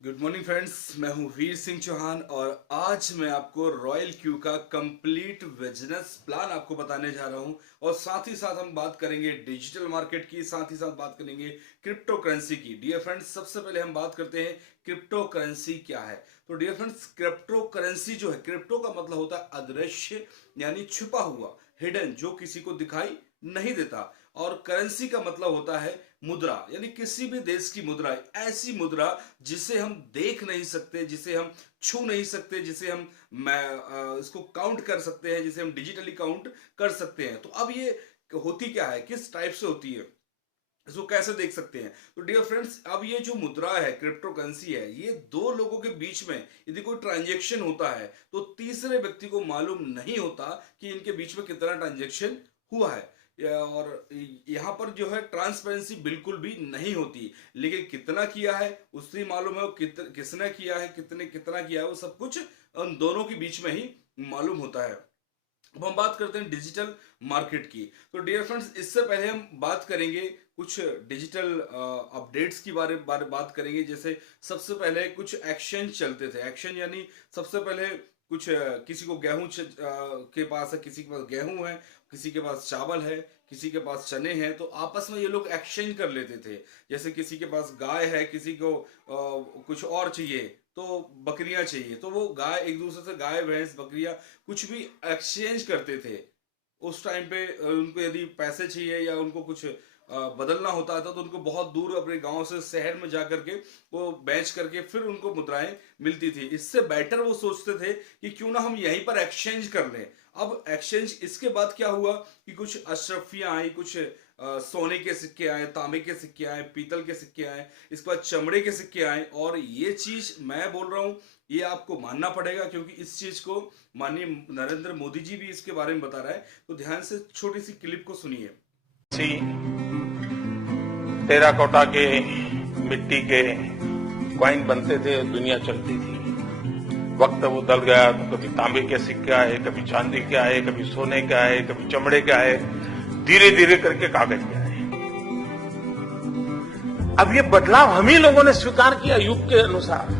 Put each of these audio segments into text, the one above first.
Good morning friends, मैं हूं वीर सिंह चौहान और आज मैं आपको रॉयल क्यू का कंप्लीट बिजनेस प्लान आपको बताने जा रहा हूं। और साथ ही साथ हम बात करेंगे डिजिटल मार्केट की, साथ ही साथ बात करेंगे क्रिप्टो करेंसी की। डियर फ्रेंड्स, सबसे पहले हम बात करते हैं क्रिप्टो करेंसी क्या है। तो डियर फ्रेंड्स, क्रिप्टो करेंसी जो है, क्रिप्टो का मतलब होता है अदृश्य, यानी छुपा हुआ, हिडन, जो किसी को दिखाई नहीं देता। और करेंसी का मतलब होता है मुद्रा, यानी किसी भी देश की मुद्रा, ऐसी मुद्रा जिसे हम देख नहीं सकते, जिसे हम छू नहीं सकते, जिसे हम इसको काउंट कर सकते हैं, जिसे हम डिजिटली काउंट कर सकते हैं। तो अब ये होती क्या है, किस टाइप से होती है, इसको कैसे देख सकते हैं। तो डियर फ्रेंड्स, अब ये जो मुद्रा है, क्रिप्टो करेंसी है, ये दो लोगों के बीच में यदि कोई ट्रांजेक्शन होता है तो तीसरे व्यक्ति को मालूम नहीं होता कि इनके बीच में कितना ट्रांजेक्शन हुआ है। और यहाँ पर जो है ट्रांसपेरेंसी बिल्कुल भी नहीं होती, लेकिन कितना किया है उससे मालूम है, किसने किया है, कितना किया है, वो सब कुछ उन दोनों के बीच में ही मालूम होता है। अब हम बात करते हैं डिजिटल मार्केट की। तो डियर फ्रेंड्स, इससे पहले हम बात करेंगे कुछ डिजिटल अपडेट्स की बारे बात करेंगे। जैसे सबसे पहले कुछ एक्सचेंज चलते थे। एक्सचेंज यानी सबसे पहले कुछ किसी को के पास है, किसी के पास गेहूं है, किसी के पास चावल है, किसी के पास चने हैं, तो आपस में ये लोग एक्सचेंज कर लेते थे। जैसे किसी के पास गाय है, किसी को कुछ और चाहिए, तो बकरियां चाहिए, तो वो गाय एक दूसरे से, गाय भैंस बकरियां कुछ भी एक्सचेंज करते थे। उस टाइम पे उनको यदि पैसे चाहिए या उनको कुछ बदलना होता था तो उनको बहुत दूर अपने गांव से शहर में जा करके वो बेच करके फिर उनको मुद्राएं मिलती थी। इससे बेटर वो सोचते थे कि क्यों ना हम यहीं पर एक्सचेंज कर लें। अब एक्सचेंज इसके बाद क्या हुआ कि कुछ अशरफियां आई, कुछ सोने के सिक्के आए, तांबे के सिक्के आए, पीतल के सिक्के आए, इसके बाद चमड़े के सिक्के आए। और ये चीज मैं बोल रहा हूं, ये आपको मानना पड़ेगा, क्योंकि इस चीज को माननीय नरेंद्र मोदी जी भी इसके बारे में बता रहा है। तो ध्यान से छोटी सी क्लिप को सुनिए। टेराकोटा के, मिट्टी के कॉइन बनते थे, दुनिया चलती थी। वक्त वो बदल गया तो कभी तांबे के सिक्के आए, कभी चांदी के आए, कभी सोने के आए, कभी चमड़े के आए, धीरे धीरे करके कागज के आए। अब ये बदलाव हम ही लोगों ने स्वीकार किया युग के अनुसार।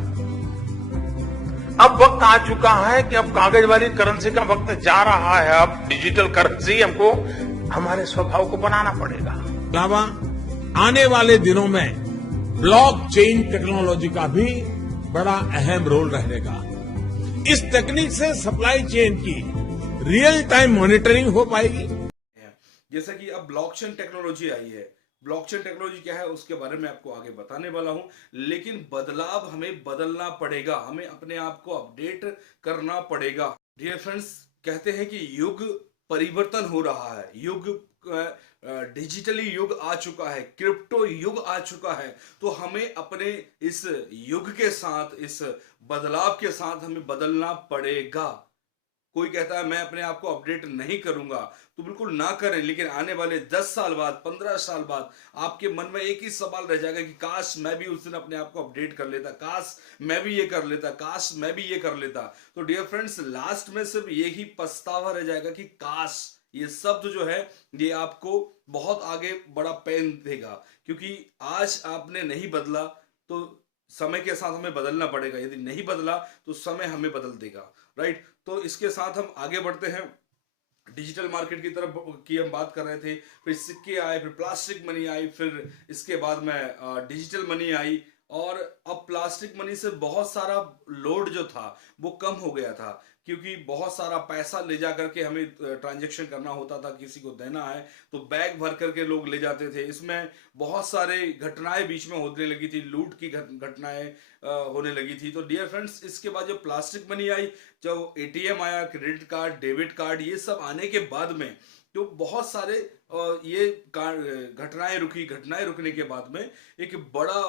अब वक्त आ चुका है कि अब कागज वाली करेंसी का वक्त जा रहा है। अब डिजिटल करेंसी हमको हमारे स्वभाव को बनाना पड़ेगा। अलावा आने वाले दिनों में ब्लॉकचेन टेक्नोलॉजी का भी बड़ा अहम रोल रहेगा। इस तकनीक से सप्लाई चेन की रियल टाइम मॉनिटरिंग हो पाएगी। जैसा कि अब ब्लॉकचेन टेक्नोलॉजी आई है, ब्लॉकचेन टेक्नोलॉजी क्या है उसके बारे में आपको आगे बताने वाला हूं। लेकिन बदलाव हमें बदलना पड़ेगा, हमें अपने आप को अपडेट करना पड़ेगा। डियर फ्रेंड्स, कहते हैं कि युग परिवर्तन हो रहा है, युग डिजिटली युग आ चुका है, क्रिप्टो युग आ चुका है। तो हमें अपने इस युग के साथ, इस बदलाव के साथ हमें बदलना पड़ेगा। कोई कहता है मैं अपने आप को अपडेट नहीं करूंगा, तो बिल्कुल ना करें। लेकिन आने वाले 10 साल बाद, 15 साल बाद आपके मन में एक ही सवाल रह जाएगा कि काश मैं भी उस दिन अपने आप को अपडेट कर लेता, काश मैं भी ये कर लेता, काश मैं भी ये कर लेता। तो डियर फ्रेंड्स, लास्ट में सिर्फ यही पछतावा रह जाएगा कि काश। ये शब्द जो है, ये आपको बहुत आगे बड़ा पेन देगा, क्योंकि आज आपने नहीं बदला तो समय के साथ हमें बदलना पड़ेगा। यदि नहीं बदला तो समय हमें बदल देगा, राइट। तो इसके साथ हम आगे बढ़ते हैं। डिजिटल मार्केट की तरफ की हम बात कर रहे थे, फिर सिक्के आए, फिर प्लास्टिक मनी आई, फिर इसके बाद में डिजिटल मनी आई। और अब प्लास्टिक मनी से बहुत सारा लोड जो था वो कम हो गया था, क्योंकि बहुत सारा पैसा ले जा करके हमें ट्रांजैक्शन करना होता था, किसी को देना है तो बैग भर करके लोग ले जाते थे। इसमें बहुत सारे घटनाएं बीच में होने लगी थी, लूट की घटनाएं होने लगी थी। तो डियर फ्रेंड्स, इसके बाद जो प्लास्टिक मनी आई, जो एटीएम आया, क्रेडिट कार्ड, डेबिट कार्ड, ये सब आने के बाद में तो बहुत सारे ये घटनाएं रुकने के बाद में एक बड़ा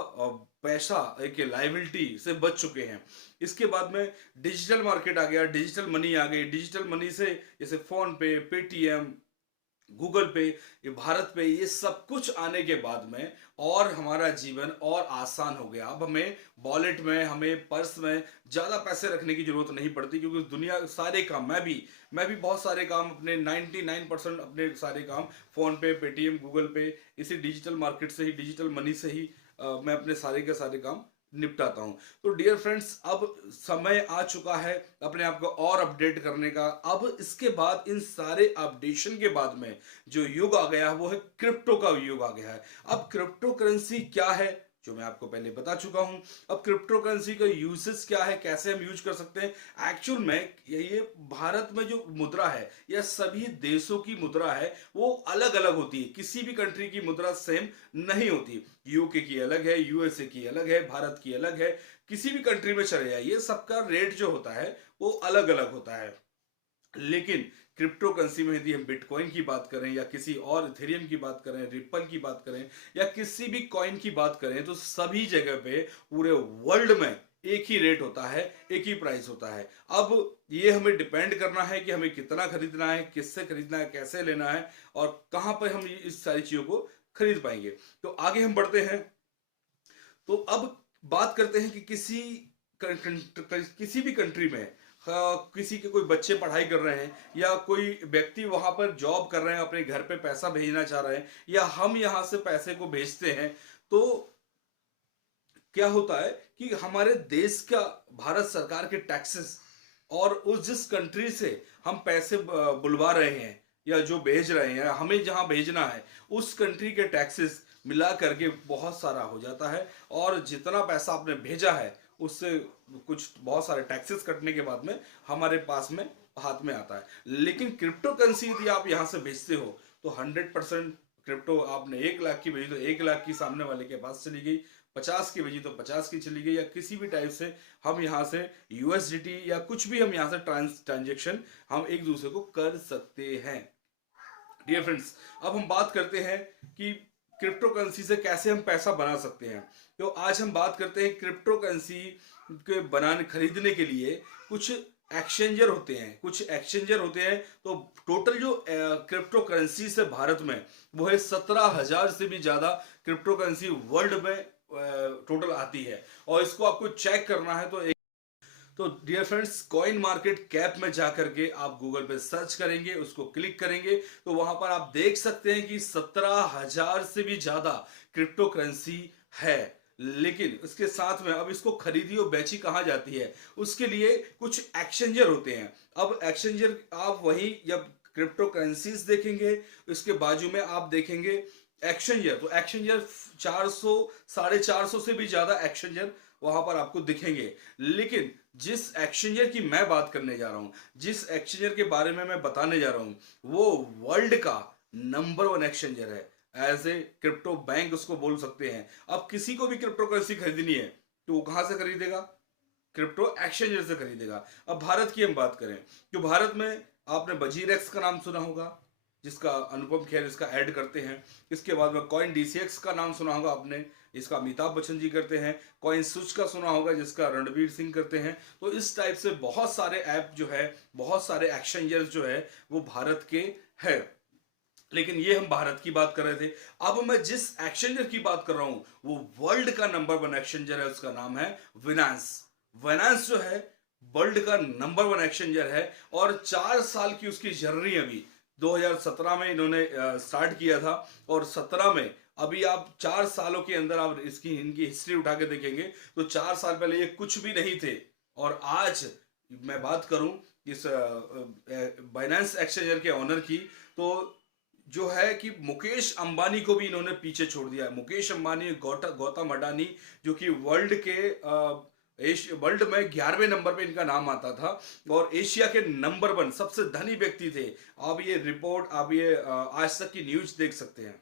पैसा, एक लाइबिलिटी से बच चुके हैं। इसके बाद में डिजिटल मार्केट आ गया, डिजिटल मनी आ गई। डिजिटल मनी से जैसे फोन पे, पेटीएम, गूगल पे, ये भारत पे, ये सब कुछ आने के बाद में और हमारा जीवन और आसान हो गया। अब हमें वॉलेट में, हमें पर्स में ज्यादा पैसे रखने की जरूरत नहीं पड़ती, क्योंकि दुनिया सारे काम, मैं भी बहुत सारे काम अपने 99% अपने सारे काम फोन पे, पेटीएम, गूगल पे, इसी डिजिटल मार्केट से ही, डिजिटल मनी से ही मैं अपने सारे के सारे काम निपटाता हूं। तो डियर फ्रेंड्स, अब समय आ चुका है अपने आप को और अपडेट करने का। अब इसके बाद इन सारे अपडेशन के बाद में जो युग आ गया है वो है क्रिप्टो का युग आ गया है। अब क्रिप्टो करेंसी क्या है, जो मैं आपको पहले बता चुका हूं। अब क्रिप्टो करेंसी का यूसेस क्या है, कैसे हम यूज कर सकते हैं। एक्चुअल में ये भारत में जो मुद्रा है या सभी देशों की मुद्रा है वो अलग अलग होती है। किसी भी कंट्री की मुद्रा सेम नहीं होती। यूके की अलग है, यूएसए की अलग है, भारत की अलग है। किसी भी कंट्री में चले जाइए, सबका रेट जो होता है वो अलग अलग होता है। लेकिन क्रिप्टो करेंसी में यदि हम बिटकॉइन की बात करें या किसी और इथेरियम की बात करें, रिपल की बात करें या किसी भी कॉइन की बात करें, तो सभी जगह पे पूरे वर्ल्ड में एक ही रेट होता है, एक ही प्राइस होता है। अब ये हमें डिपेंड करना है कि हमें कितना खरीदना है, किससे खरीदना है, कैसे लेना है और कहां पर हम इस सारी चीजों को खरीद पाएंगे। तो आगे हम बढ़ते हैं। तो अब बात करते हैं कि किसी भी कंट्री में किसी के कोई बच्चे पढ़ाई कर रहे हैं या कोई व्यक्ति वहां पर जॉब कर रहे हैं, अपने घर पे पैसा भेजना चाह रहे हैं या हम यहां से पैसे को भेजते हैं, तो क्या होता है कि हमारे देश का भारत सरकार के टैक्सेस और उस जिस कंट्री से हम पैसे बुलवा रहे हैं या जो भेज रहे हैं, हमें जहां भेजना है उस कंट्री के टैक्सेस मिला करके बहुत सारा हो जाता है। और जितना पैसा आपने भेजा है उससे कुछ बहुत सारे टैक्सेस कटने के बाद में हमारे पास में हाथ में आता है। लेकिन क्रिप्टो करेंसी यदि आप यहां से भेजते हो तो 100% क्रिप्टो, आपने 1 लाख की भेजी तो 1 लाख की सामने वाले के पास चली गई, 50 की भेजी तो 50 की चली गई, या किसी भी टाइप से हम यहाँ से यूएसडीटी या कुछ भी हम यहाँ से ट्रांजेक्शन हम एक दूसरे को कर सकते हैं। डियर फ्रेंड्स, अब हम बात करते हैं कि क्रिप्टो करेंसी से कैसे हम पैसा बना सकते हैं। तो आज हम बात करते हैं क्रिप्टो करेंसी के खरीदने के लिए कुछ एक्सचेंजर होते हैं। तो टोटल जो क्रिप्टो करेंसी से भारत में वो है 17,000 से भी ज्यादा क्रिप्टो करेंसी वर्ल्ड में टोटल आती है। और इसको आपको चेक करना है तो dear friends, coin market cap में जाकर के आप गूगल पे सर्च करेंगे, उसको क्लिक करेंगे तो वहां पर आप देख सकते हैं कि 17,000 से भी ज्यादा क्रिप्टो करेंसी है। लेकिन इसके साथ में अब इसको खरीदी और बेची कहां जाती है, उसके लिए कुछ एक्सचेंजर होते हैं। अब एक्सचेंजर आप वही जब क्रिप्टो करेंसीज देखेंगे, उसके बाजू में आप देखेंगे एक्सचेंजर। तो एक्सचेंजर 400 450 से भी ज्यादा एक्सचेंजर वहां पर आपको दिखेंगे। लेकिन जिस एक्सचेंजर की मैं बात करने जा रहा हूं, जिस एक्सचेंजर के बारे में मैं बताने जा रहा हूं, वो वर्ल्ड का नंबर 1 एक्सचेंजर है। एज ए क्रिप्टो बैंक उसको बोल सकते हैं। अब किसी को भी क्रिप्टो करेंसी खरीदनी है तो वो कहां से खरीदेगा? क्रिप्टो एक्सचेंजर से खरीदेगा। अब भारत की हम बात करें तो भारत में आपने बजीरेक्स का नाम सुना होगा, जिसका अनुपम खेर इसका ऐड करते हैं। इसके बाद में कॉइन डीसीएक्स का नाम सुना होगा आपने, इसका अमिताभ बच्चन जी करते हैं। कॉइन स्विच का सुना होगा, जिसका रणवीर सिंह करते हैं। तो इस टाइप से बहुत सारे ऐप जो है, बहुत सारे एक्सचेंजर्स जो है वो भारत के है। लेकिन ये हम भारत की बात कर रहे थे। अब मैं जिस एक्सचेंजर की बात कर रहा हूं वो वर्ल्ड का नंबर 1 एक्सचेंजर है, उसका नाम है विनांस। विनांस जो है वर्ल्ड का नंबर 1 एक्सचेंजर है और 4 साल की उसकी जर्नी अभी 2017 में इन्होंने स्टार्ट किया था। और 17 में अभी आप 4 सालों के अंदर आप इनकी हिस्ट्री उठा के देखेंगे तो 4 साल पहले ये कुछ भी नहीं थे। और आज मैं बात करूं इस बाइनेंस एक्सचेंजर के ऑनर की, तो जो है कि मुकेश अंबानी को भी इन्होंने पीछे छोड़ दिया है। मुकेश अंबानी, गौतम अडानी, जो कि वर्ल्ड में 11वें नंबर पे इनका नाम आता था और एशिया के नंबर 1 सबसे धनी व्यक्ति थे। आप ये रिपोर्ट, आप ये आज तक की न्यूज देख सकते हैं।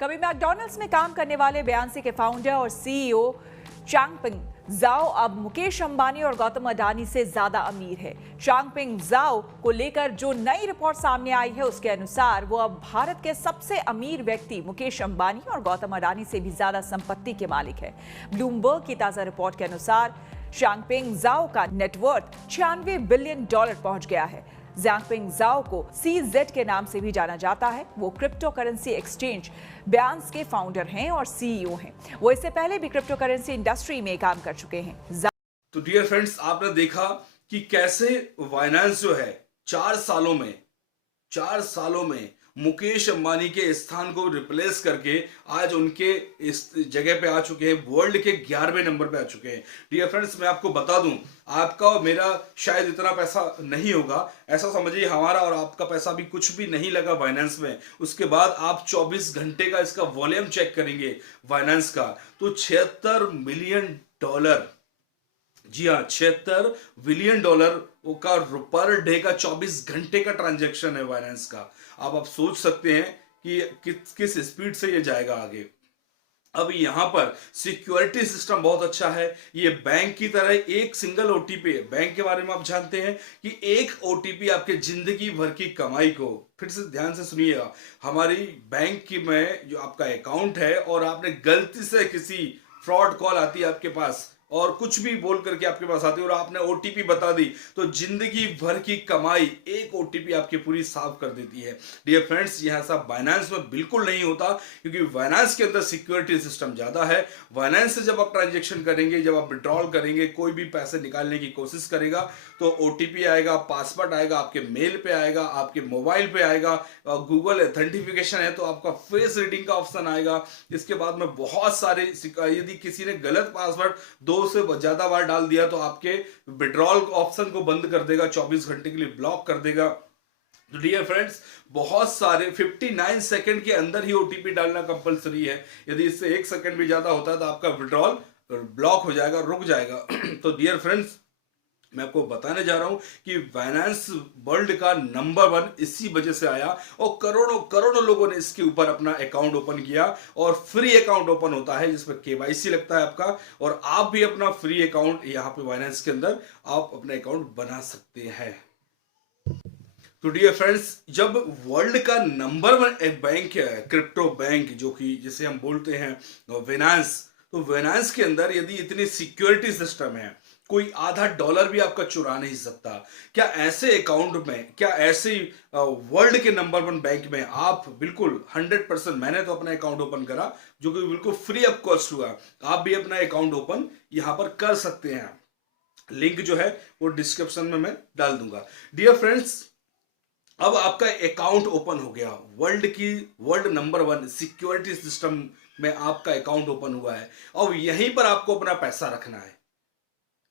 कभी मैकडॉनल्ड्स में काम करने वाले बयानसी के फाउंडर और सीईओ चांगपिंग जाओ अब मुकेश अंबानी और गौतम अडानी से ज्यादा अमीर है। चांगपिंग जाओ को लेकर जो नई रिपोर्ट सामने आई है उसके अनुसार वो अब भारत के सबसे अमीर व्यक्ति मुकेश अंबानी और गौतम अडानी से भी ज्यादा संपत्ति के मालिक है। ब्लूमबर्ग की ताजा रिपोर्ट के अनुसार चांगपिंग जाओ का नेटवर्थ $96 बिलियन पहुंच गया है। ज़ांगपिंग जाओ को CZ के नाम से भी जाना जाता है। वो क्रिप्टो करेंसी एक्सचेंज ब्यान्स के फाउंडर हैं और सीईओ हैं। वो इससे पहले भी क्रिप्टो करेंसी इंडस्ट्री में काम कर चुके हैं। तो डियर फ्रेंड्स, आपने देखा कि कैसे बाइनेंस जो है 4 सालों में मुकेश अंबानी के स्थान को रिप्लेस करके आज उनके इस जगह पे आ चुके हैं, वर्ल्ड के 11वें नंबर पे आ चुके हैं। डियर फ्रेंड्स, मैं आपको बता दूं, आपका और मेरा शायद इतना पैसा नहीं होगा, ऐसा समझिए हमारा और आपका पैसा भी कुछ भी नहीं लगा बाइनेंस में। उसके बाद आप 24 घंटे का इसका वॉल्यूम चेक करेंगे बाइनेंस का, तो $76 मिलियन, जी हाँ, $76 बिलियन का पर डे का 24 घंटे का ट्रांजैक्शन है बाइनेंस का। अब आप सोच सकते हैं कि किस स्पीड से ये जाएगा आगे। अब यहाँ पर सिक्योरिटी सिस्टम बहुत अच्छा है। ये बैंक की तरह एक सिंगल ओटीपी, बैंक के बारे में आप जानते हैं कि एक ओटीपी आपके जिंदगी भर की कमाई को, फिर से ध्यान से सुनिएगा, हमारी बैंक की में जो आपका अकाउंट है और आपने गलती से किसी फ्रॉड कॉल आती है आपके पास और कुछ भी बोल करके आपके पास आती है और आपने ओटीपी बता दी, तो जिंदगी भर की कमाई एक ओटीपी आपकी पूरी साफ कर देती है। डियर फ्रेंड्स, यह ऐसा बाइनेंस में बिल्कुल नहीं होता, क्योंकि बाइनेंस के अंदर सिक्योरिटी सिस्टम ज्यादा है। बाइनेंस से जब आप ट्रांजेक्शन करेंगे, जब आप विड्रॉल करेंगे, कोई भी पैसे निकालने की कोशिश करेगा, तो ओटीपी आएगा, पासवर्ड आएगा, आपके मेल पे आएगा, आपके मोबाइल पे आएगा, गूगल ऑथेंटिफिकेशन है तो आपका फेस रीडिंग का ऑप्शन आएगा। इसके बाद में बहुत सारे, यदि किसी ने गलत पासवर्ड 2 से ज्यादा बार डाल दिया तो आपके विड्रॉल ऑप्शन को बंद कर देगा, 24 घंटे के लिए ब्लॉक कर देगा। तो डियर फ्रेंड्स, बहुत सारे 59 सेकंड के अंदर ही ओटीपी डालना कंपलसरी है। यदि इससे 1 सेकंड भी ज्यादा होता है तो आपका विड्रॉल ब्लॉक हो जाएगा, रुक जाएगा। तो डियर फ्रेंड्स, मैं आपको बताने जा रहा हूं कि बाइनेंस वर्ल्ड का नंबर 1 इसी वजह से आया और करोड़ों करोड़ों लोगों ने इसके ऊपर अपना अकाउंट ओपन किया। और फ्री अकाउंट ओपन होता है जिसमें केवाईसी लगता है आपका, और आप भी अपना फ्री अकाउंट यहां पे बाइनेंस के अंदर आप अपना अकाउंट बना सकते हैं। तो डियर फ्रेंड्स, जब वर्ल्ड का नंबर 1 बैंक है क्रिप्टो बैंक, जो कि जिसे हम बोलते हैं बाइनेंस, तो बाइनेंस के अंदर यदि इतनी सिक्योरिटी सिस्टम है, कोई आधा डॉलर भी आपका चुरा नहीं सकता। क्या ऐसे अकाउंट में, क्या ऐसे वर्ल्ड के नंबर 1 बैंक में आप बिल्कुल 100%, मैंने तो अपना अकाउंट ओपन करा जो कि बिल्कुल फ्री ऑफ कॉस्ट हुआ, आप भी अपना अकाउंट ओपन यहां पर कर सकते हैं। लिंक जो है वो डिस्क्रिप्शन में मैं डाल दूंगा। डियर फ्रेंड्स, अब आपका अकाउंट ओपन हो गया, वर्ल्ड नंबर 1 सिक्योरिटी सिस्टम में आपका अकाउंट ओपन हुआ है। अब यहीं पर आपको अपना पैसा रखना है।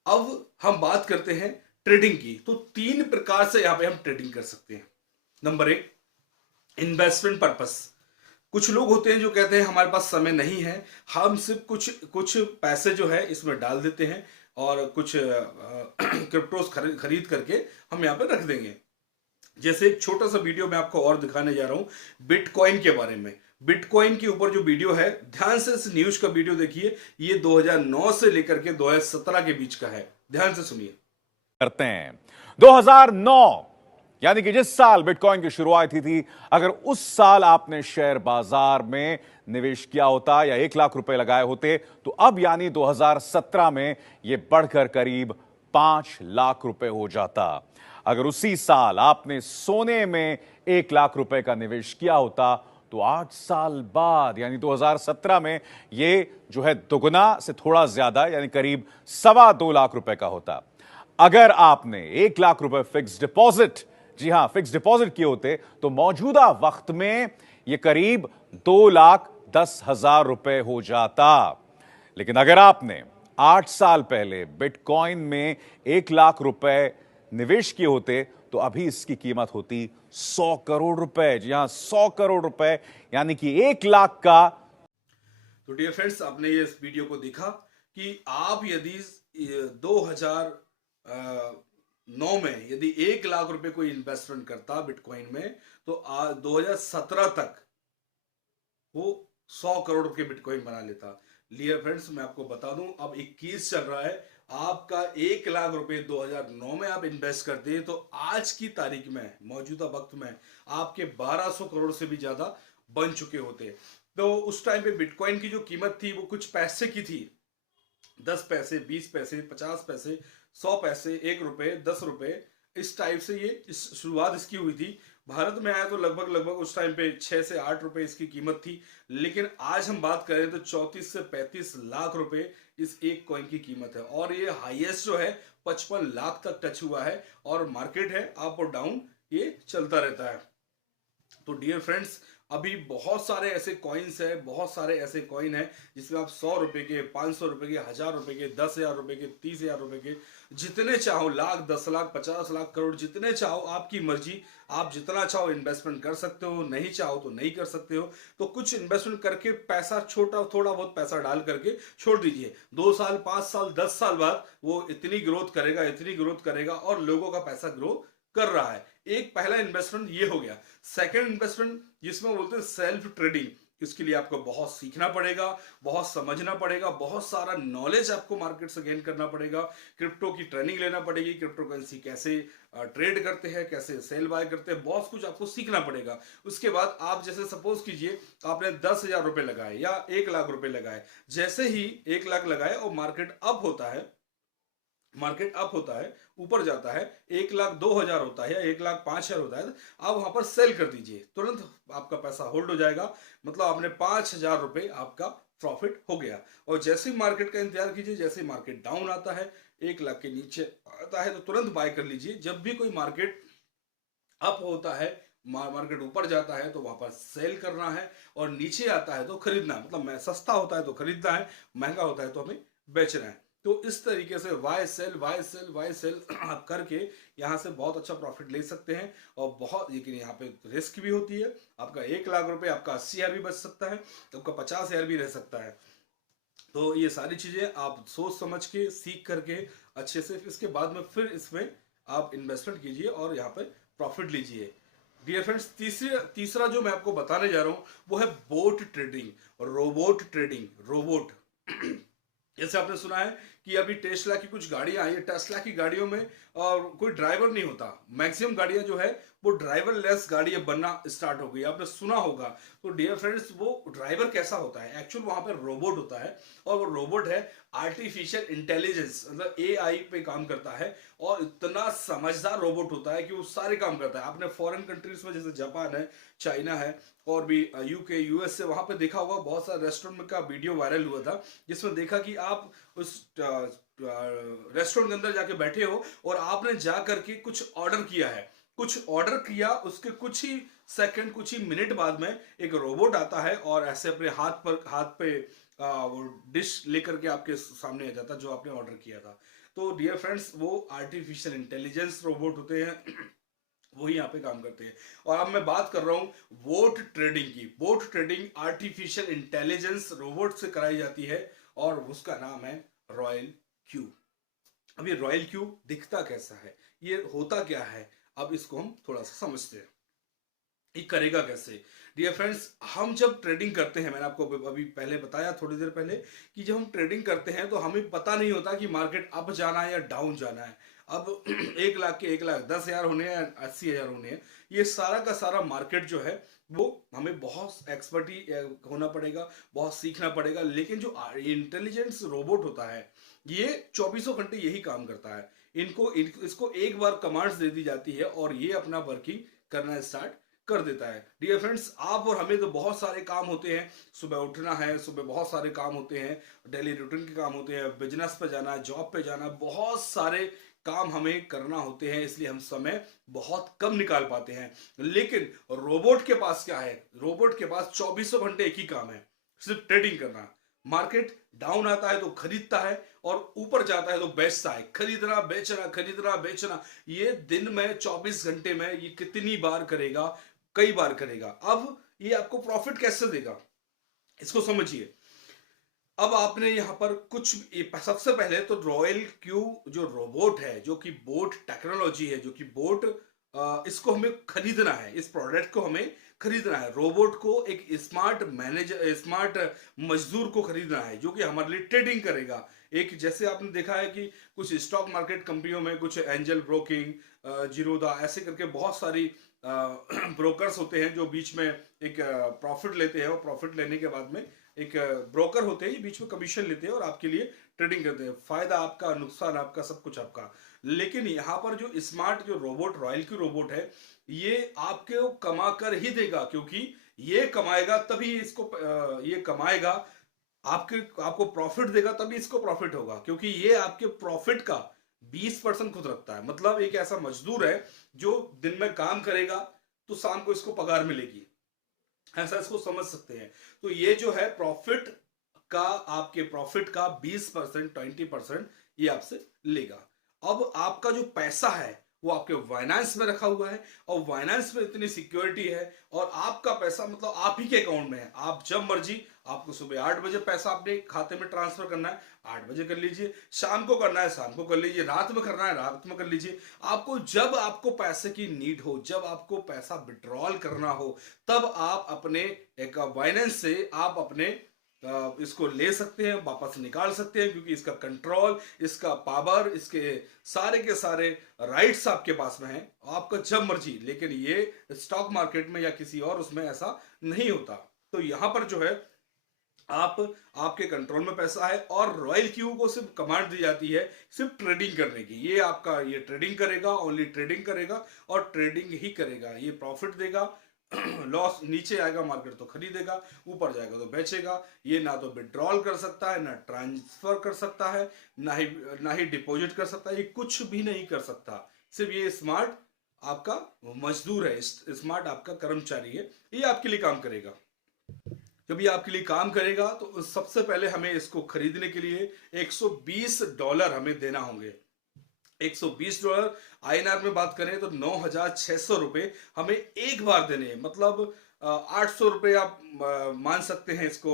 अब हम बात करते हैं ट्रेडिंग की। तो 3 प्रकार से यहां पे हम ट्रेडिंग कर सकते हैं। Number 1, investment purpose. कुछ लोग होते हैं जो कहते हैं हमारे पास समय नहीं है, हम सिर्फ कुछ पैसे जो है इसमें डाल देते हैं और कुछ क्रिप्टोस खरीद करके हम यहां पे रख देंगे। जैसे एक छोटा सा वीडियो मैं आपको और दिखाने जा रहा हूं बिटकॉइन के बारे में। बिटकॉइन के ऊपर जो वीडियो है, ध्यान से इस न्यूज का वीडियो देखिए, ये 2009 से लेकर के 2017 के बीच का है, ध्यान से सुनिए। करते हैं 2009, यानी कि जिस साल बिटकॉइन की शुरुआत हुई थी, अगर उस साल आपने शेयर बाजार में निवेश किया होता या 1 लाख रुपए लगाए होते, तो अब यानी 2017 में यह बढ़कर करीब 5 लाख रुपए हो जाता। अगर उसी साल आपने सोने में 1 लाख रुपए का निवेश किया होता, तो 8 साल बाद यानी 2017 में ये जो है दुगना से थोड़ा ज्यादा, यानी करीब 2.25 लाख रुपए का होता। अगर आपने 1 लाख रुपए फिक्स डिपॉजिट, जी हां, फिक्स डिपॉजिट किए होते, तो मौजूदा वक्त में यह करीब 2,10,000 रुपए हो जाता। लेकिन अगर आपने 8 साल पहले बिटकॉइन में 1 लाख रुपए निवेश किए होते, तो अभी इसकी कीमत होती 100 करोड़ रुपए। जी हां, 100 करोड़ रुपए, यानी कि 1 लाख का। तो डियर फ्रेंड्स, आपने ये इस वीडियो को देखा कि आप यदि 2009 में यदि 1 लाख रुपए कोई इन्वेस्टमेंट करता बिटकॉइन में, तो 2017 तक वो 100 करोड़ के बिटकॉइन बना लेता। डियर फ्रेंड्स, मैं आपको बता दूं, अब 21 चल रहा है, आपका 1 लाख रुपए 2009 में आप इन्वेस्ट करते हैं, तो आज की तारीख में, मौजूदा वक्त में आपके 1200 करोड़ से भी ज्यादा बन चुके होते। तो उस टाइम पे बिटकॉइन की जो कीमत थी वो कुछ पैसे की थी, 10 पैसे, 20 पैसे, 50 पैसे, 100 पैसे, 1 रुपए, 10 रुपए, इस टाइप से ये शुरुआत इसकी हुई थी। भारत में आया तो लगभग उस टाइम पे 6 से 8 रुपए इसकी कीमत थी। लेकिन आज हम बात करें तो 34 से 35 लाख रुपए इस एक कॉइन की कीमत है, और ये हाईएस्ट जो है 55 लाख तक टच हुआ है, और मार्केट है अप और डाउन, ये चलता रहता है। तो डियर फ्रेंड्स, अभी बहुत सारे ऐसे कॉइन्स है, बहुत सारे ऐसे कॉइन है जिसमें आप 100 रुपए के, 500 रुपए के, 1000 रुपए के, 10,000 रुपए के, 30,000 रुपए के, जितने चाहो, लाख, 10 लाख, 50 लाख, करोड़, जितने चाहो, आपकी मर्जी, आप जितना चाहो इन्वेस्टमेंट कर सकते हो, नहीं चाहो तो नहीं कर सकते हो। तो कुछ इन्वेस्टमेंट करके पैसा छोटा, थोड़ा बहुत पैसा डाल करके छोड़ दीजिए। 2 साल, 5 साल, 10 साल बाद वो इतनी ग्रोथ करेगा, इतनी ग्रोथ करेगा, और लोगों का पैसा ग्रो कर रहा है। एक पहला इन्वेस्टमेंट ये हो गया। सेकंड इन्वेस्टमेंट जिसमें बोलते हैं सेल्फ ट्रेडिंग, इसके लिए आपको बहुत सीखना पड़ेगा, बहुत समझना पड़ेगा, बहुत सारा नॉलेज आपको मार्केट से गेन करना पड़ेगा। क्रिप्टो की ट्रेनिंग लेना पड़ेगी, क्रिप्टो करेंसी कैसे ट्रेड करते हैं, कैसे सेल बाय करते हैं, बहुत कुछ आपको सीखना पड़ेगा। उसके बाद आप जैसे सपोज कीजिए आपने 10,000 रुपए लगाए या 1 लाख रुपए लगाए, जैसे ही 1 लाख लगाए और मार्केट अप होता है, ऊपर जाता है, 1,02,000 होता है या 1,05,000 होता है, आप वहां पर सेल कर दीजिए, तुरंत आपका पैसा होल्ड हो जाएगा। मतलब आपने 5,000 रुपए आपका प्रॉफिट हो गया। और जैसे ही मार्केट का इंतजार कीजिए, जैसे ही मार्केट डाउन आता है, 1 लाख के नीचे आता है, तो तुरंत बाय कर लीजिए। जब भी कोई मार्केट अप होता है, मार्केट ऊपर जाता है, तो वहां पर सेल करना है, और नीचे आता है तो खरीदना। मतलब मैं सस्ता होता है तो खरीदना है, महंगा होता है तो हमें बेचना है। तो इस तरीके से बाय सेल आप करके यहाँ से बहुत अच्छा प्रॉफिट ले सकते हैं। और बहुत, लेकिन यहाँ पे रिस्क भी होती है। आपका 1 लाख रुपए, आपका 80,000 भी बच सकता है, आपका 50,000 भी रह सकता है। तो ये सारी चीजें आप सोच समझ के, सीख करके अच्छे से, इसके बाद में फिर इसमें आप इन्वेस्टमेंट कीजिए और यहाँ पे प्रॉफिट लीजिए। डियर फ्रेंड्स, तीसरा जो मैं आपको बताने जा रहा हूँ वो है boat trading, robot trading. Robot जैसे आपने सुना है कि अभी टेस्ला की कुछ गाड़ियां आई है, टेस्ला की गाड़ियों में कोई ड्राइवर नहीं होता। मैक्सिमम गाड़ियां जो है वो ड्राइवरलेस गाड़ियां बनना स्टार्ट हो गई, आपने सुना होगा। तो डियर फ्रेंड्स, वो ड्राइवर कैसा होता है, एक्चुअल वहां पर रोबोट होता है, और वो रोबोट है आर्टिफिशियल इंटेलिजेंस, मतलब AI पे काम करता है, और इतना समझदार रोबोट होता है कि वो सारे काम करता है। आपने फॉरेन कंट्रीज में, जैसे जापान है, चाइना है, और भी UK, US से, वहां पे देखा होगा बहुत सारे रेस्टोरेंट का वीडियो वायरल हुआ था, जिसमें देखा कि आप उस रेस्टोरेंट के अंदर जाके बैठे हो और आपने जा करके कुछ ऑर्डर किया है, उसके कुछ ही सेकंड, कुछ ही मिनट बाद में एक रोबोट आता है और ऐसे अपने हाथ पे वो डिश लेकर के आपके सामने आ जाता है जो आपने ऑर्डर किया था। तो डियर फ्रेंड्स, वो आर्टिफिशियल इंटेलिजेंस रोबोट होते हैं, वही यहाँ पे काम करते हैं। और अब मैं बात कर रहा हूँ बोट ट्रेडिंग की। Boat trading artificial intelligence robot से कराई जाती है, और उसका नाम है रॉयल क्यू। अब ये रॉयल क्यू दिखता कैसा है, ये होता क्या है, अब इसको हम थोड़ा सा समझते हैं, ये करेगा कैसे। डियर फ्रेंड्स, हम जब ट्रेडिंग करते हैं, मैंने आपको अभी पहले बताया, थोड़ी देर पहले, कि जब हम ट्रेडिंग करते हैं तो हमें पता नहीं होता कि मार्केट अप जाना है या डाउन जाना है। अब 1 लाख के 1,10,000 होने हैं, 80,000 होने हैं, ये सारा का सारा मार्केट जो है वो हमें बहुत एक्सपर्टी होना पड़ेगा, बहुत सीखना पड़ेगा। लेकिन जो इंटेलिजेंस रोबोट होता है, ये 24 घंटे यही काम करता है। इसको एक बार कमांड्स दे दी जाती है और ये अपना वर्किंग करना स्टार्ट कर देता है। डियर फ्रेंड्स, आप और हमें तो बहुत सारे काम होते हैं, सुबह उठना है, सुबह बहुत सारे काम होते हैं, डेली रूटीन के काम होते हैं, बिजनेस पे जाना है, जॉब पे जाना है, बहुत सारे काम हमें करना होते हैं, इसलिए हम समय बहुत कम निकाल पाते हैं। लेकिन रोबोट के पास क्या है, रोबोट के पास 24 घंटे एक ही काम है, सिर्फ ट्रेडिंग करना। मार्केट डाउन आता है तो खरीदता है, और ऊपर जाता है तो बेचता है। खरीदना बेचना, खरीदना बेचना, ये दिन में 24 घंटे में ये कितनी बार करेगा, कई बार करेगा। अब ये आपको प्रॉफिट कैसे देगा, इसको समझिए। अब आपने यहां पर कुछ, सबसे पहले तो रॉयल क्यू जो रोबोट है, जो कि बोट टेक्नोलॉजी है, जो कि बोट, इसको हमें खरीदना है, इस प्रोडक्ट को हमें खरीदना है। रोबोट को एक स्मार्ट मजदूर को खरीदना है, जो कि हमारे लिए ट्रेडिंग करेगा। एक, जैसे आपने देखा है कि कुछ स्टॉक मार्केट कंपनियों में कुछ एंजल ब्रोकिंग, जीरोधा, ऐसे करके बहुत सारी ब्रोकर्स होते हैं जो बीच में एक प्रॉफिट लेते हैं, और प्रॉफिट लेने के बाद में एक ब्रोकर होते हैं, ये बीच में कमीशन लेते हैं और आपके लिए ट्रेडिंग करते हैं। फायदा आपका, नुकसान आपका, सब कुछ आपका। लेकिन यहाँ पर जो स्मार्ट जो रोबोट, रॉयल क्यू रोबोट है, ये आपको कमा कर ही देगा, क्योंकि ये कमाएगा तभी इसको, ये कमाएगा, आपको प्रॉफिट देगा तभी इसको प्रॉफिट होगा, क्योंकि ये आपके प्रॉफिट का 20% खुद रखता है। मतलब एक ऐसा मजदूर है जो दिन में काम करेगा, तो शाम को इसको पगार मिलेगी, ऐसा इसको समझ सकते हैं। तो ये जो है प्रॉफिट का, आपके प्रॉफिट का 20% 20% ये आपसे लेगा। अब आपका जो पैसा है वो आपके फाइनेंस में रखा हुआ है, और फाइनेंस में इतनी सिक्योरिटी है, और आपका पैसा मतलब आप ही के अकाउंट में है। आप जब मर्जी, आपको सुबह 8 बजे पैसा अपने खाते में ट्रांसफर करना है 8 बजे कर लीजिए, शाम को करना है शाम को कर लीजिए, रात में करना है रात में कर लीजिए। आपको जब आपको पैसे की नीड हो, जब आपको पैसा विड्रॉल करना हो, तब आप अपने एक फाइनेंस से आप अपने इसको ले सकते हैं, वापस निकाल सकते हैं, क्योंकि इसका कंट्रोल, इसका पावर, इसके सारे के सारे राइट्स आपके पास में हैं, आपका जब मर्जी। लेकिन ये स्टॉक मार्केट में या किसी और उसमें ऐसा नहीं होता। तो यहां पर जो है आपके कंट्रोल में पैसा है, और रॉयल क्यू को सिर्फ कमांड दी जाती है सिर्फ ट्रेडिंग करने की। ये ट्रेडिंग करेगा, ओनली ट्रेडिंग करेगा और ट्रेडिंग ही करेगा। ये प्रॉफिट देगा, लॉस नीचे आएगा मार्केट तो खरीदेगा, ऊपर जाएगा तो बेचेगा। ये ना तो विड्रॉल कर सकता है, ना ट्रांसफर कर सकता है, ना ही डिपॉजिट कर सकता है, ये कुछ भी नहीं कर सकता। सिर्फ ये स्मार्ट आपका मजदूर है, स्मार्ट आपका कर्मचारी है, ये आपके लिए काम करेगा। जब ये आपके लिए काम करेगा तो सबसे पहले हमें इसको खरीदने के लिए $120 हमें देना होंगे। $120 INR में बात करें तो 9,600 रुपए हमें एक बार देने हैं। मतलब 800 रुपए आप मान सकते हैं इसको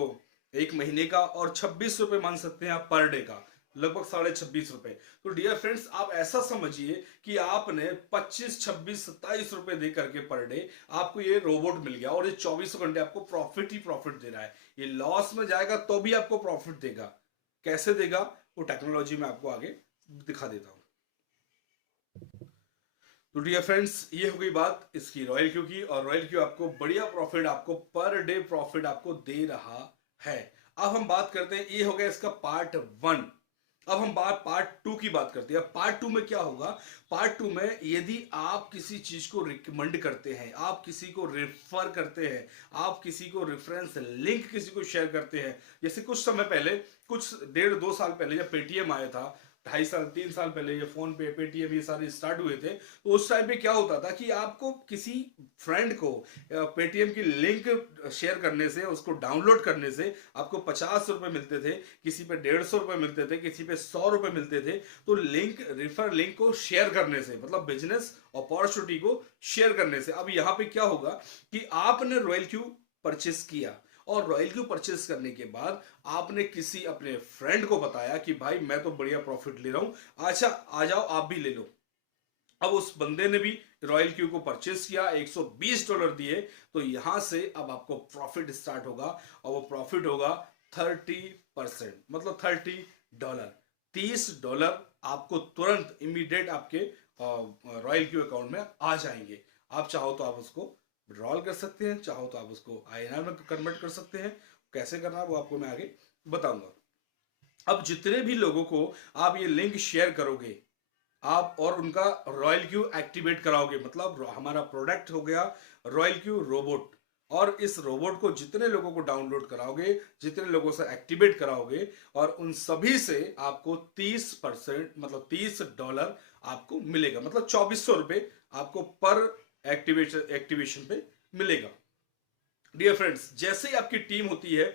एक महीने का, और 26 रुपए मान सकते हैं आप पर डे का, लगभग 26.5 रुपए। तो डियर फ्रेंड्स, आप ऐसा समझिए कि आपने 25, 26, 27 रुपए दे करके पर डे आपको ये रोबोट मिल गया, और ये 24 घंटे आपको प्रॉफिट ही प्रॉफिट दे रहा है। ये लॉस में जाएगा तो भी आपको प्रॉफिट देगा। कैसे देगा वो टेक्नोलॉजी में आपको आगे दिखा देता हूं। तो डियर फ्रेंड्स, ये हो गई बात इसकी रॉयल क्यू की, और रॉयल क्यू आपको बढ़िया प्रॉफिट, आपको पर डे प्रॉफिट आपको दे रहा है। अब हम बात करते हैं, ये हो गया इसका पार्ट 1। अब हम पार्ट 2 की बात करते हैं। पार्ट 2 में क्या होगा? पार्ट 2 में यदि आप किसी चीज को रिकमेंड करते हैं, आप किसी को रेफर करते हैं, आप किसी को रेफरेंस लिंक किसी को शेयर करते हैं, जैसे कुछ समय पहले, कुछ 1.5-2 साल पहले जब पेटीएम आया था, 2.5 साल 3 साल पहले ये फोन पे, पेटीएम, ये सारे स्टार्ट हुए थे, तो उस टाइम पे क्या होता था कि आपको किसी फ्रेंड को पेटीएम की लिंक शेयर करने से, उसको डाउनलोड करने से आपको 50 रुपए मिलते थे, किसी पे 150 रुपए मिलते थे, किसी पे 100 रुपए मिलते थे। तो रेफर लिंक को शेयर करने से, मतलब बिजनेस अपॉर्चुनिटी को शेयर करने से। अब यहाँ पे क्या होगा कि आपने रॉयल क्यू परचेस किया, और रॉयल क्यू परचेस करने के बाद आपने किसी अपने फ्रेंड को बताया कि भाई मैं तो बढ़िया प्रॉफिट ले रहा हूं, अच्छा आ जाओ आप भी ले लो। अब उस बंदे ने भी रॉयल क्यू को परचेस किया, $120 दिए, तो यहां से अब आपको प्रॉफिट स्टार्ट होगा, और वो प्रॉफिट होगा 30%, मतलब $30। $30 आपको तुरंत इमीडिएट आपके रॉयल क्यू अकाउंट में आ जाएंगे। आप चाहो तो आप उसको विड्रॉल कर सकते हैं, चाहो तो आप उसको INR में कन्वर्ट कर सकते हैं। कैसे करना है वो आपको मैं आगे बताऊंगा। अब जितने भी लोगों को आप ये लिंक शेयर करोगे आप, और उनका रॉयल क्यू एक्टिवेट कराओगे, मतलब हमारा प्रोडक्ट हो गया रॉयल क्यू रोबोट, और इस रोबोट को जितने लोगों को डाउनलोड कराओगे, जितने लोगों से एक्टिवेट कराओगे, और उन सभी से आपको 30%, मतलब $30 आपको मिलेगा, मतलब 2400 रुपए आपको पर एक्टिवेशन पे मिलेगा। डियर फ्रेंड्स, जैसे ही आपकी टीम होती है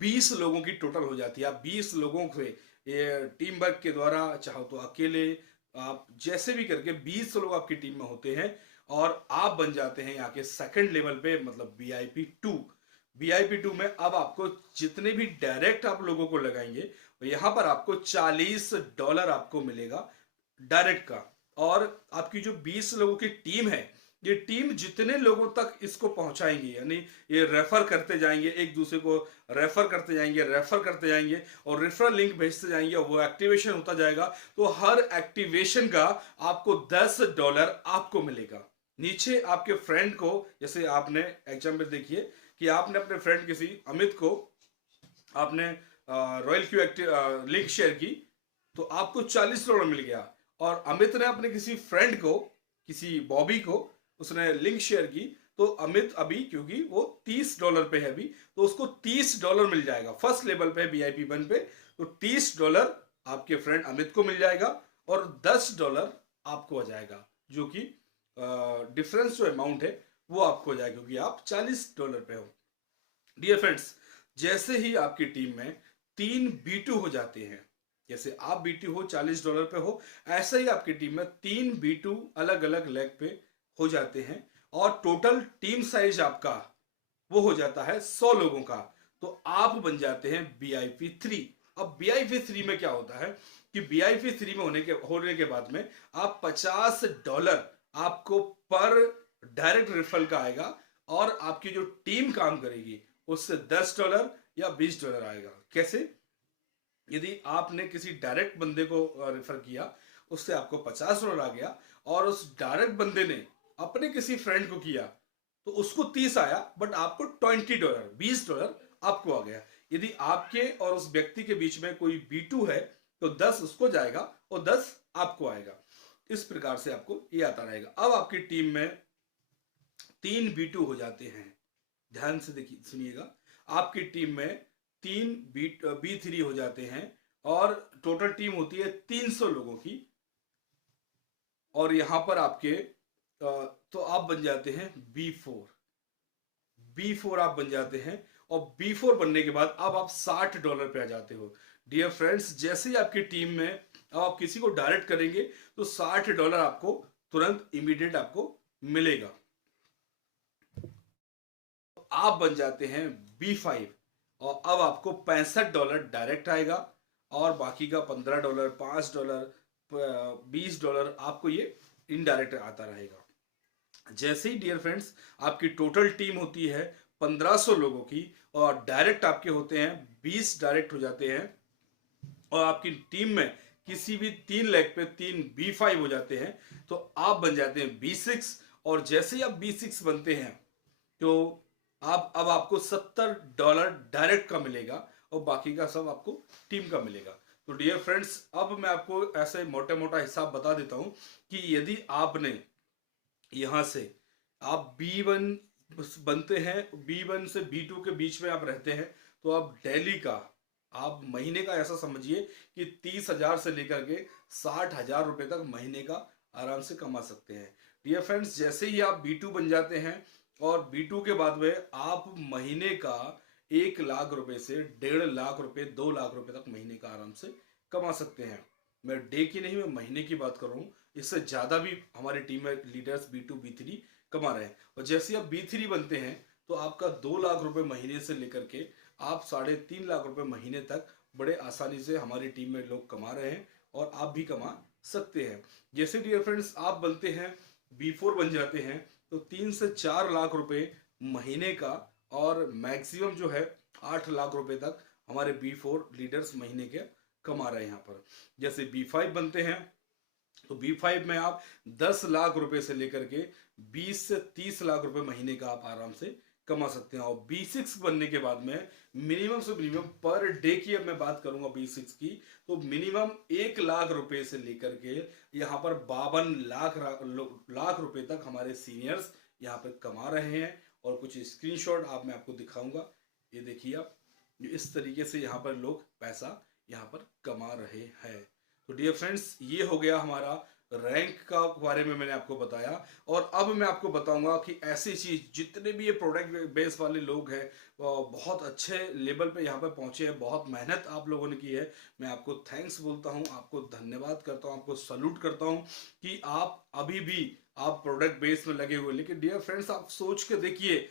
20 लोगों की टोटल हो जाती है, आप 20 लोगों से ये टीम वर्क के द्वारा, चाहो तो अकेले, आप जैसे भी करके 20 लोग आपकी टीम में होते हैं, और आप बन जाते हैं यहाँ के सेकंड लेवल पे, मतलब VIP 2। VIP 2 में अब आपको जितने भी डायरेक्ट आप लोगों को लगाएंगे, यहाँ पर आपको $40 आपको मिलेगा डायरेक्ट का। और आपकी जो 20 लोगों की टीम है, ये टीम जितने लोगों तक इसको पहुंचाएंगे, यानी ये रेफर करते जाएंगे, एक दूसरे को रेफर करते जाएंगे, और रेफरल लिंक भेजते जाएंगे, और वो एक्टिवेशन होता जाएगा। तो हर एक्टिवेशन का आपको $10 आपको मिलेगा। नीचे आपके फ्रेंड को, जैसे आपने एग्जाम्पल देखिए कि आपने अपने फ्रेंड किसी अमित को आपने रॉयल क्यू लिंक शेयर की, तो आपको $40 मिल गया। और अमित ने अपने किसी फ्रेंड को, किसी बॉबी को उसने लिंक शेयर की, तो अमित अभी, क्योंकि वो $30 पे है अभी, तो उसको $30 मिल जाएगा। फर्स्ट लेवल पे VIP 1 पे तो $30 आपके फ्रेंड अमित को मिल जाएगा, और $10 आपको आ जाएगा, जो कि डिफरेंस जो अमाउंट है वो आपको हो जाएगा क्योंकि आप $40 पे हो। डियर फ्रेंड्स, जैसे ही आपकी टीम में 3 B2 हो जाते हैं, जैसे आप B2 हो $40 पे हो, ऐसे ही आपकी टीम में 3 B2 अलग अलग लेग पे हो जाते हैं और टोटल टीम साइज आपका वो हो जाता है 100 लोगों का, तो आप बन जाते हैं BIP3। अब BIP3 में क्या होता है कि BIP3 में होने के बाद में आप $50 आपको पर डायरेक्ट रेफरल का आएगा और आपकी जो टीम काम करेगी उससे $10 या $20 आएगा। कैसे? यदि आपने किसी डायरेक्ट बंदे को रेफर किया, उससे आपको $50 आ गया और उस डायरेक्ट बंदे ने अपने किसी फ्रेंड को किया तो उसको 30 आया, बट आपको $20 आपको आ गया। यदि आपके और उस व्यक्ति के बीच में कोई B2 है तो 10 उसको जाएगा और 10 आपको आएगा। इस प्रकार से आपको ये आता रहेगा। अब आपकी टीम में 3 B2 हो जाते हैं। ध्यान से देखिए, सुनिएगा, आपकी टीम में 3 B3 हो जाते हैं और टोटल टीम होती है 300 लोगों की। और यहां पर आपके तो आप बन जाते हैं B4 आप बन जाते हैं और B4 बनने के बाद अब आप $60 पे आ जाते हो। डियर फ्रेंड्स, जैसे ही आपकी टीम में अब आप किसी को डायरेक्ट करेंगे तो $60 आपको तुरंत इमीडिएट आपको मिलेगा। आप बन जाते हैं B5 और अब आपको $65 डायरेक्ट आएगा और बाकी का $15, $5, $20 आपको ये इनडायरेक्ट आता रहेगा। जैसे ही डियर फ्रेंड्स आपकी टोटल टीम होती है 1500 लोगों की और डायरेक्ट आपके होते हैं 20 डायरेक्ट हो जाते हैं और आपकी टीम में किसी भी 3 लेग पे 3 B5 हो जाते हैं तो आप बन जाते हैं B6। और जैसे ही आप B6 बनते हैं तो अब आपको $70 डायरेक्ट का मिलेगा और बाकी का सब आपको टीम का मिलेगा। तो डियर फ्रेंड्स, अब मैं आपको ऐसे मोटा मोटा हिसाब बता देता हूं कि यदि आपने यहां से आप B1 बनते हैं, B1 से B2 के बीच में आप रहते हैं तो आप डेली का, आप महीने का ऐसा समझिए कि 30,000 से लेकर के 60,000 रुपए तक महीने का आराम से कमा सकते हैं। डियर फ्रेंड्स, जैसे ही आप B2 बन जाते हैं और B2 के बाद में आप महीने का 1 लाख रुपए से 1.5 लाख रुपए, 2 लाख रुपए तक महीने का आराम से कमा सकते हैं। मैं डे की नहीं, मैं महीने की बात कर रहा हूँ। इससे ज्यादा भी हमारी टीम में लीडर्स B2 B3 कमा रहे हैं। और जैसे आप B3 बनते हैं तो आपका 2 लाख रुपए महीने से लेकर के आप 3.5 लाख रुपए महीने तक बड़े आसानी से हमारी टीम में लोग कमा रहे हैं और आप भी कमा सकते हैं। जैसे डियर फ्रेंड्स आप बनते हैं B4 बन जाते हैं तो 3 से 4 लाख रुपए महीने का और मैक्सिमम जो है 8 लाख रुपए तक हमारे B4 लीडर्स महीने के कमा रहे हैं यहाँ पर। जैसे B5 बनते हैं तो B5 में आप 10 लाख रुपए से लेकर के 20 से 30 लाख रुपए महीने का आप आराम से कमा सकते हैं। और B6 बनने के बाद में मिनिमम से मिनिमम पर डे की, अब मैं बात करूंगा B6 की, तो मिनिमम 1 लाख रुपए से लेकर के यहाँ पर 52 लाख रुपए तक हमारे सीनियर्स यहाँ पर कमा रहे हैं। और कुछ स्क्रीनशॉट मैं आपको दिखाऊंगा, ये देखिए आप, इस तरीके से यहाँ पर लोग पैसा यहाँ पर कमा रहे हैं। तो डियर फ्रेंड्स, ये हो गया हमारा रैंक का बारे में मैंने आपको बताया। और अब मैं आपको बताऊंगा कि ऐसी चीज, जितने भी ये प्रोडक्ट बेस वाले लोग हैं बहुत अच्छे लेवल पे यहाँ पे पहुंचे हैं, बहुत मेहनत आप लोगों ने की है। मैं आपको थैंक्स बोलता हूँ, आपको धन्यवाद करता हूँ, आपको सल्यूट करता हूँ कि आप अभी भी आप प्रोडक्ट बेस में लगे हुए। लेकिन डियर फ्रेंड्स, आप सोच के देखिए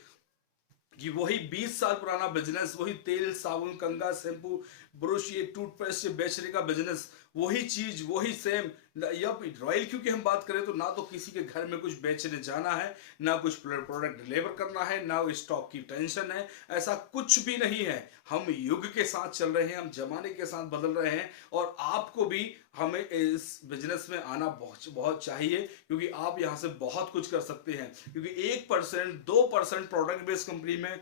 कि वही 20 साल पुराना बिजनेस, वही तेल, साबुन, कंघा, शैम्पू, ब्रश, ये टूथपेस्ट बेचने का बिजनेस, वही चीज, वही सेम। अब रॉयल क्यू की हम बात करें तो ना तो किसी के घर में कुछ बेचने जाना है, ना कुछ प्रोडक्ट डिलीवर करना है, ना स्टॉक की टेंशन है, ऐसा कुछ भी नहीं है। हम युग के साथ चल रहे हैं, हम जमाने के साथ बदल रहे हैं और आपको भी हमें इस बिजनेस में आना बहुत चाहिए, क्योंकि आप यहां से बहुत कुछ कर सकते हैं। क्योंकि 1% 2% प्रोडक्ट बेस्ड कंपनी में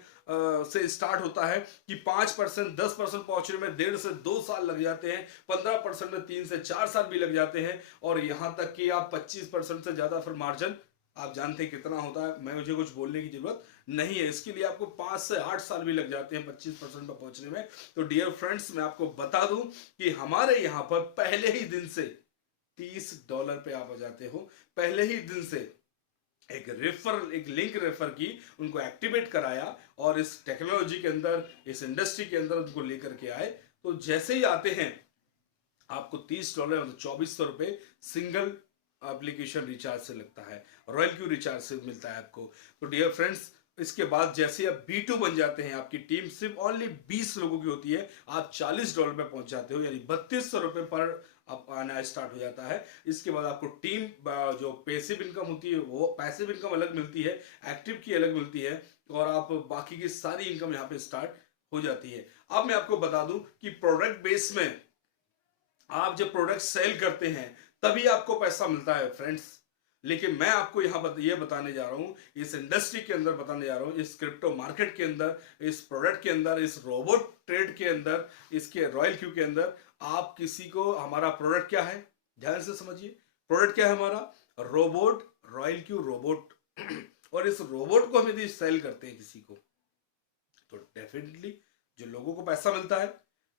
से स्टार्ट होता है कि 5% 10% पहुंचने में 1.5 से 2 साल लग जाते हैं, 15% में 3 से 4 साल भी लग जाते हैं, और यहां तक कि आप 25% से ज्यादा फिर मार्जिन आप जानते हैं कितना होता है, मुझे कुछ बोलने की जरूरत नहीं है। इसके लिए आपको 5 से 8 साल भी लग जाते हैं 25% पर पहुंचने में। तो डियर फ्रेंड्स, मैं आपको बता दूं कि हमारे यहां पर पहले ही दिन से $30 पे आप आ जाते हो, पहले ही दिन से एक लिंक रेफर की, उनको एक्टिवेट कराया और इस टेक्नोलॉजी के अंदर, इस इंडस्ट्री के अंदर उनको लेकर के आए। तो जैसे ही आते हैं आपको $30 मतलब 2400 रुपए सिंगल एप्लीकेशन रिचार्ज से लगता है, रॉयल क्यू रिचार्ज से मिलता है आपको। तो डियर फ्रेंड्स, इसके बाद जैसे आप B2 बन जाते हैं, आपकी टीम सिर्फ ओनली 20 लोगों की होती है, आप $40 पे पहुंच जाते हो, यानी $3200 पर आप आना स्टार्ट हो जाता है। इसके बाद आपको टीम जो पैसिव इनकम होती है वो पैसिव इनकम अलग मिलती है, एक्टिव की अलग मिलती है, और आप बाकी की सारी इनकम यहाँ पे स्टार्ट हो जाती है। अब मैं आपको बता दूं कि प्रोडक्ट बेस में आप जब प्रोडक्ट सेल करते हैं तभी आपको पैसा मिलता है फ्रेंड्स। लेकिन मैं आपको यहाँ ये बताने जा रहा हूँ, इस इंडस्ट्री के अंदर बताने जा रहा हूँ, इस क्रिप्टो मार्केट के अंदर, इस प्रोडक्ट के अंदर, इस रोबोट ट्रेड के अंदर, इसके रॉयल क्यू के अंदर, आप किसी को, हमारा प्रोडक्ट क्या है, ध्यान से समझिए, प्रोडक्ट क्या है हमारा, रोबोट, रॉयल क्यू रोबोट। और इस रोबोट को हम यदि सेल करते हैं किसी को, तो डेफिनेटली जो लोगों को पैसा मिलता है,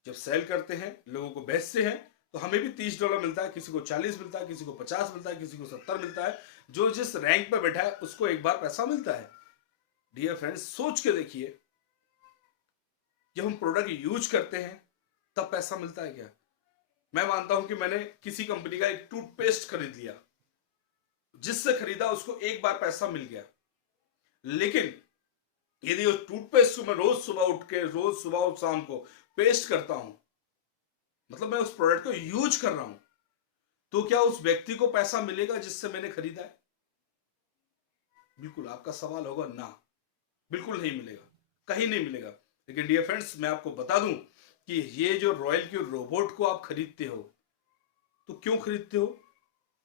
जब सेल करते हैं, लोगों को बेचते हैं, तो हमें भी $30 मिलता है, किसी को 40 मिलता है, किसी को 50 मिलता है, किसी को 70 मिलता है। जो जिस रैंक पे बैठा है उसको एक बार पैसा मिलता है। डियर फ्रेंड्स, सोच के देखिए, जब हम प्रोडक्ट यूज करते हैं तब पैसा मिलता है क्या? मैं मानता हूं कि मैंने किसी कंपनी का एक टूथपेस्ट खरीद लिया, जिससे खरीदा उसको एक बार पैसा मिल गया। लेकिन यदि उस टूथपेस्ट को मैं रोज सुबह उठ के, रोज सुबह और शाम को पेस्ट करता हूं, मतलब मैं उस प्रोडक्ट को यूज कर रहा हूं, तो क्या उस व्यक्ति को पैसा मिलेगा जिससे मैंने खरीदा है? बिल्कुल, आपका सवाल होगा ना, बिल्कुल नहीं मिलेगा, कहीं नहीं मिलेगा। लेकिन डियर फ्रेंड्स, मैं आपको बता दूं कि ये जो रॉयल क्यू रोबोट को आप खरीदते हो, तो क्यों खरीदते हो?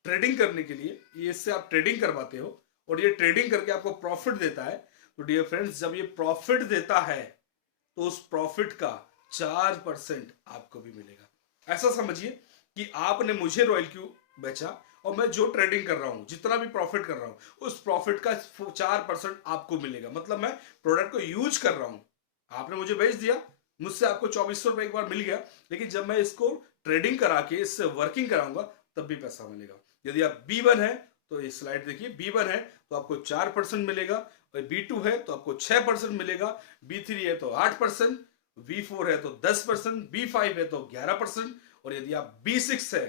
ट्रेडिंग करने के लिए, ये इससे आप ट्रेडिंग करवाते हो, और ये ट्रेडिंग करके आपको प्रॉफिट देता है। तो डियर फ्रेंड्स, जब ये प्रॉफिट देता है तो उस प्रॉफिट का 4% आपको भी मिलेगा। ऐसा समझिए कि आपने मुझे रॉयल क्यू बेचा, और मैं जो ट्रेडिंग कर रहा हूं, जितना भी प्रॉफिट कर रहा हूं, उस प्रॉफिट का 4% आपको मिलेगा। मतलब मैं प्रोडक्ट को यूज कर रहा हूं, आपने मुझे बेच दिया, मुझसे आपको $2400 एक बार मिल गया, लेकिन जब मैं इसको ट्रेडिंग करा के इससे वर्किंग कराऊंगा तब भी पैसा मिलेगा। यदि आप B1 है तो ये स्लाइड देखिए, B1 है तो आपको 4% मिलेगा, और B2 है तो आपको 6% मिलेगा, B3 है तो 8%, B4 है तो 10%, B5 है तो 11%, और यदि आप B6 है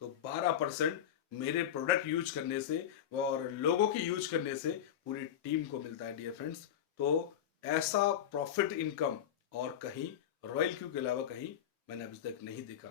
तो 12% मेरे प्रोडक्ट यूज करने से और लोगों की यूज करने से पूरी टीम को मिलता है। डियर फ्रेंड्स, तो ऐसा प्रॉफिट इनकम और कहीं रॉयल क्यू के अलावा कहीं मैंने अभी तक नहीं देखा।